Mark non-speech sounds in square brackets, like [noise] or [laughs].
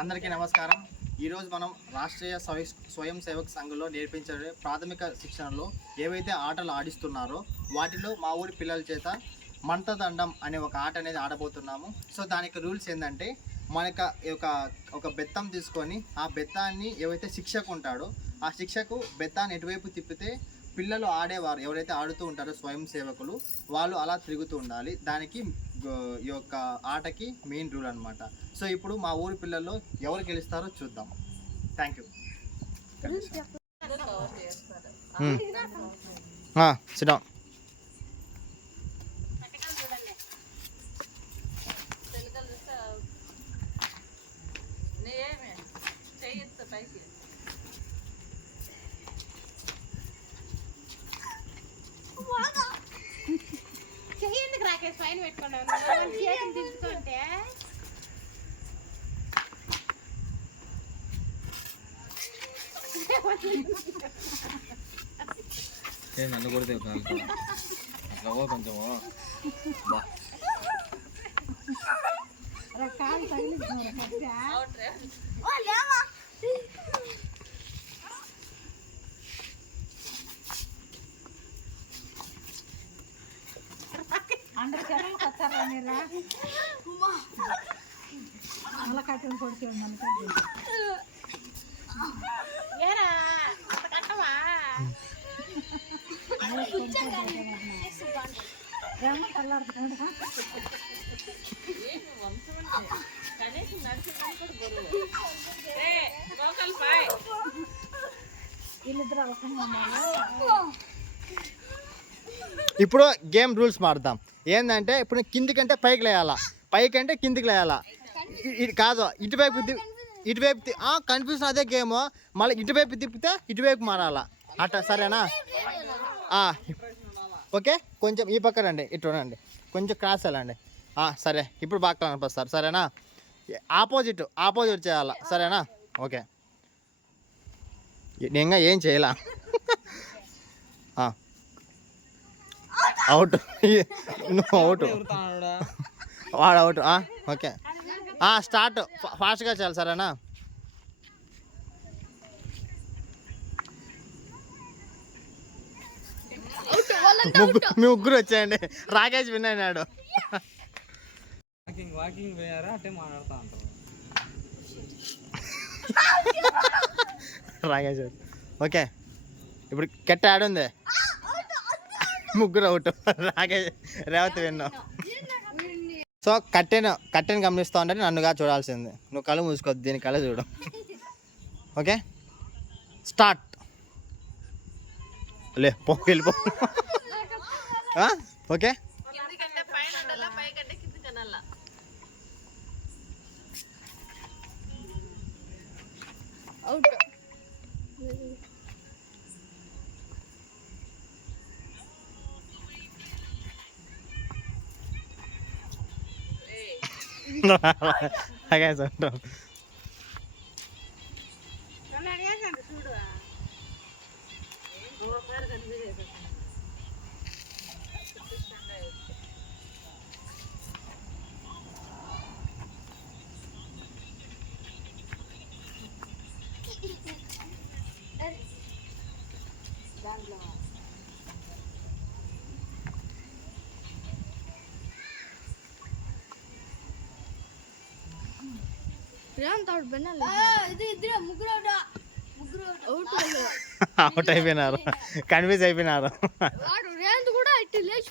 అందరికీ నమస్కారం. ఈరోజు మనం రాష్ట్రీయ స్వయ స్వయం సేవక్ సంఘంలో నేర్పించే ప్రాథమిక శిక్షణలో ఏవైతే ఆటలు ఆడిస్తున్నారో వాటిలో మా ఊరి పిల్లల చేత మంటదండం అనే ఒక ఆట అనేది ఆడబోతున్నాము. సో దానికి రూల్స్ ఏంటంటే మనక ఒక ఒక బెత్తం తీసుకొని ఆ బెత్తాన్ని ఏవైతే శిక్షకు ఉంటాడో ఆ శిక్షకు బెత్తాన్ని ఎటువైపు తిప్పితే పిల్లలు ఆడేవారు ఎవరైతే ఆడుతూ ఉంటారో స్వయం సేవకులు వాళ్ళు అలా తిరుగుతూ ఉండాలి. దానికి ఈ యొక్క ఆటకి మెయిన్ రూల్ అన్నమాట. సో ఇప్పుడు మా ఊరి పిల్లల్లో ఎవరు గెలుస్తారో చూద్దాం. Thank you. సిద్ధం నేమే చేయొచ్చు రాకేష్ పైన పెట్టుకున్నాను. దించుకుంటే నన్ను కొడితే కాలుతో అట్లా కొంచెము బా. అవుట్రే వచ్చారా మీరు అలా కట్టుకుని కొడుతూ మనకి ఏరా కట్టవా ఏమో కనీసం వీళ్ళిద్దరు అవసరం ఇప్పుడు గేమ్ రూల్స్ మారుదాం ఏంటంటే ఇప్పుడు కిందికంటే పైకి లేయాలా? పైకి అంటే కిందికి లేయాలా? ఇది కాదు. ఇటువైపు ఇటువైపు తి- ఆ కన్ఫ్యూజ్ అదే గేమ్ మళ్ళీ ఇటువైపు తిప్పితే ఇటువైపు మారాలా? అట్ట సరేనా? ఓకే? కొంచెం ఈ పక్క రండి. ఇటు రండి. కొంచెం క్రాస్ వెళ్ళండి. సరే. ఇప్పుడు బాగా కనిపిస్తారు సరేనా? ఆపోజిట్ ఆపోజిట్ చేయాలా? సరేనా? ఓకే. నేను ఇంకా ఏం చేయాల? [laughs] అవుట్. నువ్వు అవుట్ వాడు అవుట్ ఓకే. స్టార్ట్ ఫాస్ట్గా చేయాలి సరేనా? మీ ముగ్గురు వచ్చేయండి. రాకేష్ విన్ అయినాడు. వాకింగ్ వాకింగ్ పోయారా? అంటే మాట్లాడుతా అంటారు రాకేష్. ఓకే. ఇప్పుడు కెట్ట ఆడుంది ముగ్గురు అవుట్ రాగే రేవతి విన్నావు సో కట్టెను కట్టెను గమనిస్తూ ఉంటే నన్నుగా చూడాల్సింది. నువ్వు కళ్ళు మూసుకోవద్దు దీని కళ్ళు చూడు. ఓకే? స్టార్ట్. లే పో వెళ్ళిపో. ఓకే? అవుట్ పైన ఉండాలా పైకంటే ఇది ఇద్దరు ముగ్గురు ముగ్గురు అవుట్ అయిపోయినారు. కన్ఫ్యూజ్ అయిపోయినారు. వాడు కూడా ఇట్టు లేచి